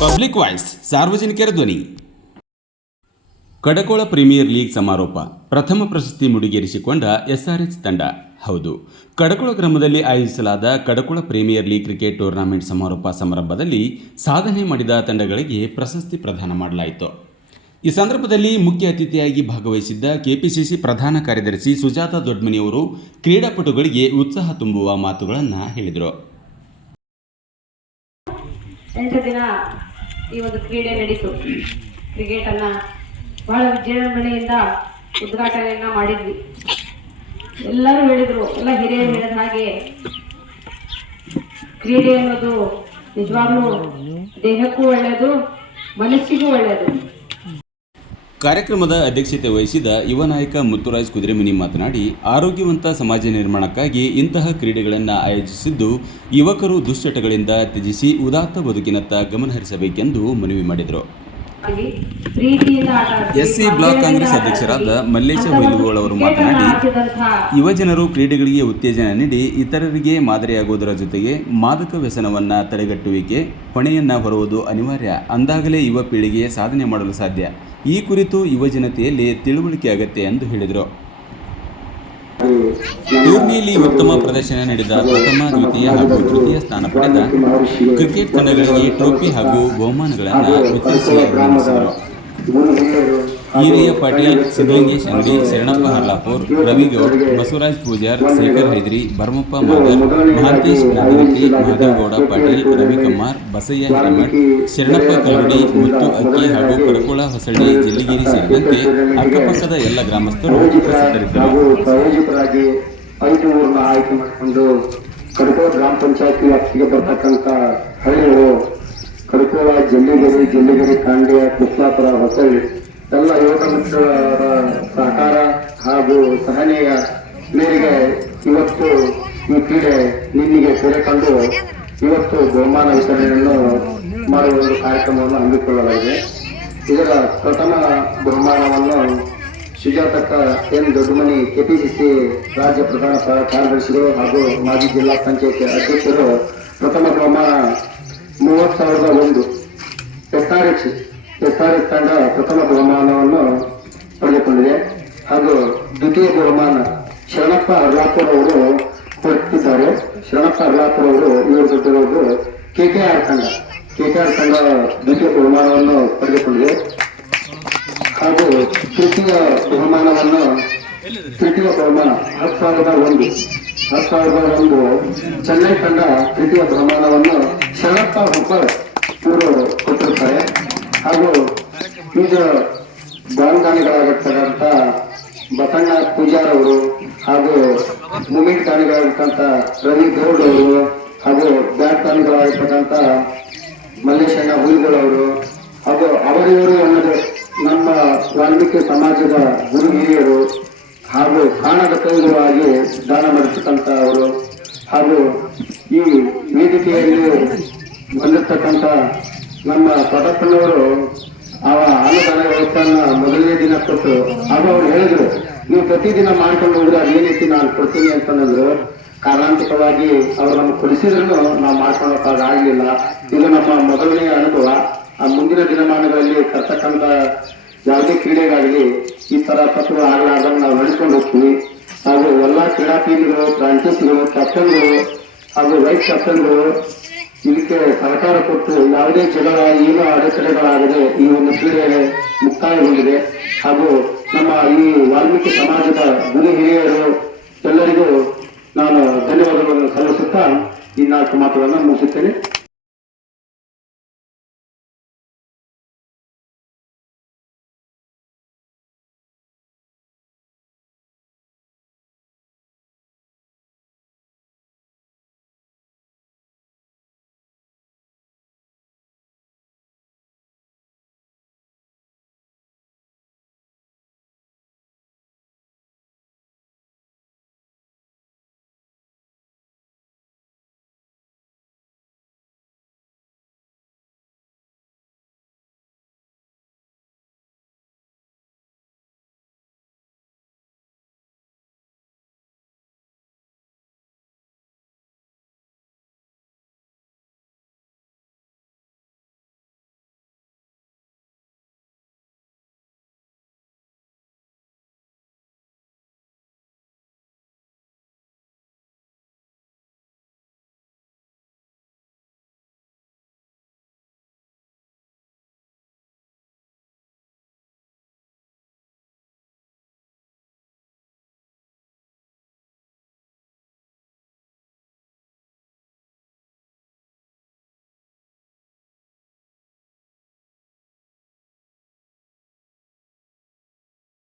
Public voice ಸಾರ್ವಜನಿಕರ ಧ್ವನಿ. Kadakol premier league ಸಮಾರೋಪ. ಪ್ರಥಮ ಪ್ರಶಸ್ತಿ ಮುಡಿಗೇರಿಸಿಕೊಂಡ ಎಸ್ಆರ್ಎಚ್ ತಂಡ. ಹೌದು, ಕಡಕೋಳ ಗ್ರಾಮದಲ್ಲಿ ಆಯೋಜಿಸಲಾದ Kadakol premier league cricket tournament ಸಮಾರೋಪ ಸಮಾರಂಭದಲ್ಲಿ ಸಾಧನೆ ಮಾಡಿದ ತಂಡಗಳಿಗೆ ಪ್ರಶಸ್ತಿ ಪ್ರದಾನ ಮಾಡಲಾಯಿತು. ಈ ಸಂದರ್ಭದಲ್ಲಿ ಮುಖ್ಯ ಅತಿಥಿಯಾಗಿ ಭಾಗವಹಿಸಿದ್ದ ಕೆಪಿಸಿಸಿ ಪ್ರಧಾನ ಕಾರ್ಯದರ್ಶಿ ಸುಜಾತ ದೊಡ್ಮನಿಯವರು ಕ್ರೀಡಾಪಟುಗಳಿಗೆ ಉತ್ಸಾಹ ತುಂಬುವ ಮಾತುಗಳನ್ನು ಹೇಳಿದರು. 8 ದಿನ ಈ ಒಂದು ಕ್ರೀಡೆ ನಡೀತು. ಕ್ರಿಕೆಟನ್ನು ಬಹಳ ವಿಜೃಂಭಣೆಯಿಂದ ಉದ್ಘಾಟನೆಯನ್ನು ಮಾಡಿದ್ವಿ. ಎಲ್ಲರೂ ಹೇಳಿದರು, ಎಲ್ಲ ಹಿರಿಯರು ಹೇಳಿದ ಹಾಗೆ ಕ್ರೀಡೆ ಅನ್ನೋದು ನಿಜವಾಗ್ಲೂ ದೇಹಕ್ಕೂ ಒಳ್ಳೆಯದು, ಮನಸ್ಸಿಗೂ ಒಳ್ಳೆಯದು. ಕಾರ್ಯಕ್ರಮದ ಅಧ್ಯಕ್ಷತೆ ವಹಿಸಿದ ಯುವ ನಾಯಕ ಮುತ್ತುರಾಜ್ ಕುದುರೆಮನಿ ಮಾತನಾಡಿ, ಆರೋಗ್ಯವಂತ ಸಮಾಜ ನಿರ್ಮಾಣಕ್ಕಾಗಿ ಇಂತಹ ಕ್ರೀಡೆಗಳನ್ನು ಆಯೋಜಿಸಿದ್ದು ಯುವಕರು ದುಶ್ಚಟಗಳಿಂದ ತ್ಯಜಿಸಿ ಉದಾತ್ತ ಬದುಕಿನತ್ತ ಗಮನಹರಿಸಬೇಕೆಂದು ಮನವಿ ಮಾಡಿದರು. ಎಸ್ಸಿ ಬ್ಲಾಕ್ ಕಾಂಗ್ರೆಸ್ ಅಧ್ಯಕ್ಷರಾದ ಮಲ್ಲೇಶ ಹುಯಿಲಗೋಳ್ ಅವರು ಮಾತನಾಡಿ, ಯುವಜನರು ಕ್ರೀಡೆಗಳಿಗೆ ಉತ್ತೇಜನ ನೀಡಿ ಇತರರಿಗೆ ಮಾದರಿಯಾಗುವುದರ ಜೊತೆಗೆ ಮಾದಕ ವ್ಯಸನವನ್ನು ತಡೆಗಟ್ಟುವಿಕೆ ಹೊಣೆಯನ್ನು ಹೊರುವುದು ಅನಿವಾರ್ಯ. ಅಂದಾಗಲೇ ಯುವ ಪೀಳಿಗೆ ಸಾಧನೆ ಮಾಡಲು ಸಾಧ್ಯ. ಈ ಕುರಿತು ಯುವ ಜನತೆಯಲ್ಲಿ ತಿಳುವಳಿಕೆ ಅಗತ್ಯ ಎಂದು ಹೇಳಿದರು. ಟೂರ್ನಿಯಲ್ಲಿ ಉತ್ತಮ ಪ್ರದರ್ಶನ ನೀಡಿದ ಪ್ರಥಮ, ದ್ವಿತೀಯ ಹಾಗೂ ತೃತೀಯ ಸ್ಥಾನ ಪಡೆದ ಕ್ರಿಕೆಟ್ ತಂಡಗಳಿಗೆ ಟ್ರೋಫಿ ಹಾಗೂ ಬಹುಮಾನಗಳನ್ನು ವಿತರಿಸಿ ಅಭಿನಂದಿಸಿದರು. ಈರಯ್ಯ ಪಾಟೀಲ್, ಸಿದ್ದಲಿಂಗೇಶ್ ಅಂಗಡಿ, ಶರಣಪ್ಪ ಹರ್ಲಾಪುರ್, ರವಿಗೌಡ್, ಬಸವರಾಜ್ ಪೂಜಾರ್, ಶೇಖರ್ ಹೈದ್ರಿ, ಭರಮಪ್ಪ ಮಾದರ್, ಮಹಾಂತೇಶ್ ನಾಗರಿಕಿ, ಮಹದೇವಗೌಡ ಪಾಟೀಲ್, ರವಿಕುಮಾರ್, ಬಸಯ್ಯ ಹಿರೇಮಠ್, ಶರಣಪ್ಪ ಕಲ್ಲುಡಿ, ಮುತ್ತು ಅಕ್ಕಿ ಹಾಗೂ ಕಡಕೋಳ ಹೊಸಳ್ಳಿ, ಜಿಲ್ಲಿಗಿರಿ ಸೇರಿದಂತೆ ಅಕ್ಕಪಕ್ಕದ ಎಲ್ಲ ಗ್ರಾಮಸ್ಥರು ಉಪಸ್ಥಿತರಿದ್ದರು. ಆಯ್ಕೆ ಮಾಡಿಕೊಂಡು ಕಡಕೋಳ ಗ್ರಾಮ ಪಂಚಾಯತಿ ವ್ಯಾಪ್ತಿಗೆ ಬರ್ತಕ್ಕಂಥ ಹಳ್ಳಿಗಳು ಕಡಕೋಳ, ಜಲ್ಲಿಗಿರಿ, ಕಾಂಡ್ಯ, ಕೃಷ್ಣಾಪುರ, ಹೊಸಳ್ಳಿ ಎಲ್ಲ ಯುವಕ ಮಿತ್ರರ ಸಹಕಾರ ಹಾಗೂ ಸಹನೆಯ ಮೇರೆಗೆ ಇವತ್ತು ಈ ಕ್ರೀಡೆ ನಿನ್ನೆಗೆ ಸೇರಿಕೊಂಡು ಇವತ್ತು ಬಹುಮಾನ ವಿತರಣೆಯನ್ನು ಮಾಡುವ ಒಂದು ಕಾರ್ಯಕ್ರಮವನ್ನು ಹಮ್ಮಿಕೊಳ್ಳಲಾಗಿದೆ. ಇದರ ಪ್ರಥಮ ಬಹುಮಾನವನ್ನು ಸುಜಾತಕ್ಕ ಎನ್ ದೊಡ್ಡಮನಿ ಕೆಪಿಸಿಸಿ ರಾಜ್ಯ ಪ್ರಧಾನ ಕಾರ್ಯದರ್ಶಿಗಳು ಹಾಗೂ ಮಾಜಿ ಜಿಲ್ಲಾ ಪಂಚಾಯತ್ ಅಧ್ಯಕ್ಷರು ಪ್ರಥಮ ಬಹುಮಾನ 30,001 ಎಸ್ಆರ್ಎಚ್ ತಂಡ ಪ್ರಥಮ ಬಹುಮಾನವನ್ನು ಪಡೆದುಕೊಂಡಿದೆ. ಹಾಗೂ ದ್ವಿತೀಯ ಬಹುಮಾನ ಶರಣಪ್ಪ ಹರ್ಲಾಪುರ್ ಅವರು ಕೊಡುತ್ತಿದ್ದಾರೆ. ಶರಣಪ್ಪ ಹರ್ಲಾಪುರ್ ಅವರು ಇವರು ಕೊಟ್ಟಿರುವುದು ಕೆಕೆಆರ್ ತಂಡ ದ್ವಿತೀಯ ಬಹುಮಾನವನ್ನು ಪಡೆದುಕೊಂಡಿದೆ. ಹಾಗೂ ತೃತೀಯ ಬಹುಮಾನ 10,001 ಚೆನ್ನೈ ತಂಡ ತೃತೀಯ ಬಹುಮಾನವನ್ನು ಶರಣಪ್ಪ ಹುಬ್ಬರ್ ಇವರು ಕೊಟ್ಟಿರುತ್ತಾರೆ. ಹಾಗೂ ಈಗ ಬಾಂಗಾಣಿಗಳಾಗಿರ್ತಕ್ಕಂಥ ಬಸಣ್ಣ ಪೂಜಾರ್ ಅವರು ಹಾಗೂ ಮೂಮೆಂಟ್ ದಾನಿಗಳಾಗಿರ್ತಕ್ಕಂಥ ರವಿ ಗೌಡ್ ಅವರು ಹಾಗೂ ಬ್ಯಾಟ್ ದಾನಿಗಳಾಗಿರ್ತಕ್ಕಂಥ ಮಲ್ಲೇಶಣ್ಣ ಹುಯಿಲಗೋಳ್ ಅವರು ಹಾಗೂ ಅವರಿವರು ಅನ್ನೋದು ನಮ್ಮ ವಾಲ್ಮೀಕಿ ಸಮಾಜದ ಗುರು ಹಿರಿಯರು ಹಾಗೂ ಕಾಣದ ಕೈಗಳಾಗಿ ದಾನ ಮಾಡಿರ್ತಕ್ಕಂಥ ಅವರು ಹಾಗೂ ಈ ವೇದಿಕೆಯಲ್ಲಿ ಬಂದಿರತಕ್ಕಂಥ ನಮ್ಮ ಪಟಪ್ಪನವರು ಅನ್ನದಾನ ವ್ಯವಸ್ಥೆಯನ್ನ ಮೊದಲನೇ ದಿನ ಕೊಟ್ಟು ಹಾಗೂ ಅವ್ರು ಹೇಳಿದ್ರು, ನೀವು ಪ್ರತಿದಿನ ಮಾಡ್ಕೊಂಡು ಹೋದ್ರೆ ಅದೇನೈತಿ ನಾನು ಕೊಡ್ತೀನಿ ಅಂತಂದ್ರು. ಕಾರಣಾಂತಕವಾಗಿ ಅವ್ರು ನಮ್ಗೆ ಕೊಡಿಸಿದ್ರು ನಾವು ಮಾಡ್ಕೊಳ್ಳೋಕ್ಕಾಗ ಆಗಲಿಲ್ಲ. ಇದು ನಮ್ಮ ಮೊದಲನೇ ಅನುಭವ. ಆ ಮುಂದಿನ ದಿನಮಾನಗಳಲ್ಲಿ ತರ್ತಕ್ಕಂಥ ಯಾವುದೇ ಕ್ರೀಡೆಗಾಗಲಿ ಈ ತರ ತತ್ವಗಳು ಆಗಲಾರ್ದಂಗೆ ನಾವು ನಡೆಸ್ಕೊಂಡು ಹೋಗ್ತೀವಿ. ಹಾಗೂ ಎಲ್ಲಾ ಕ್ರೀಡಾಪೀಠಗಳು, ಫ್ರಾಂಚೈಸಿಗಳು, ಕ್ಯಾಪ್ಟನ್ಗಳು ಹಾಗೂ ವೈಸ್ ಕ್ಯಾಪ್ಟನ್ಗಳು ಇದಕ್ಕೆ ಸಹಕಾರ ಕೊಟ್ಟು ಯಾವುದೇ ಜಗಳ, ಏನೋ ಅಡೆತಡೆಗಳಾಗದೆ ಈ ಒಂದು ಕ್ರೀಡೆ ಮುಕ್ತಾಯಗೊಂಡಿದೆ. ಹಾಗೂ ನಮ್ಮ ಈ ವಾಲ್ಮೀಕಿ ಸಮಾಜದ ಗುರು ಹಿರಿಯರು ಎಲ್ಲರಿಗೂ ನಾನು ಧನ್ಯವಾದಗಳನ್ನು ಸಲ್ಲಿಸುತ್ತಾ ಈ 4 ಮಾತುಗಳನ್ನು ಮುಗಿಸುತ್ತೇನೆ.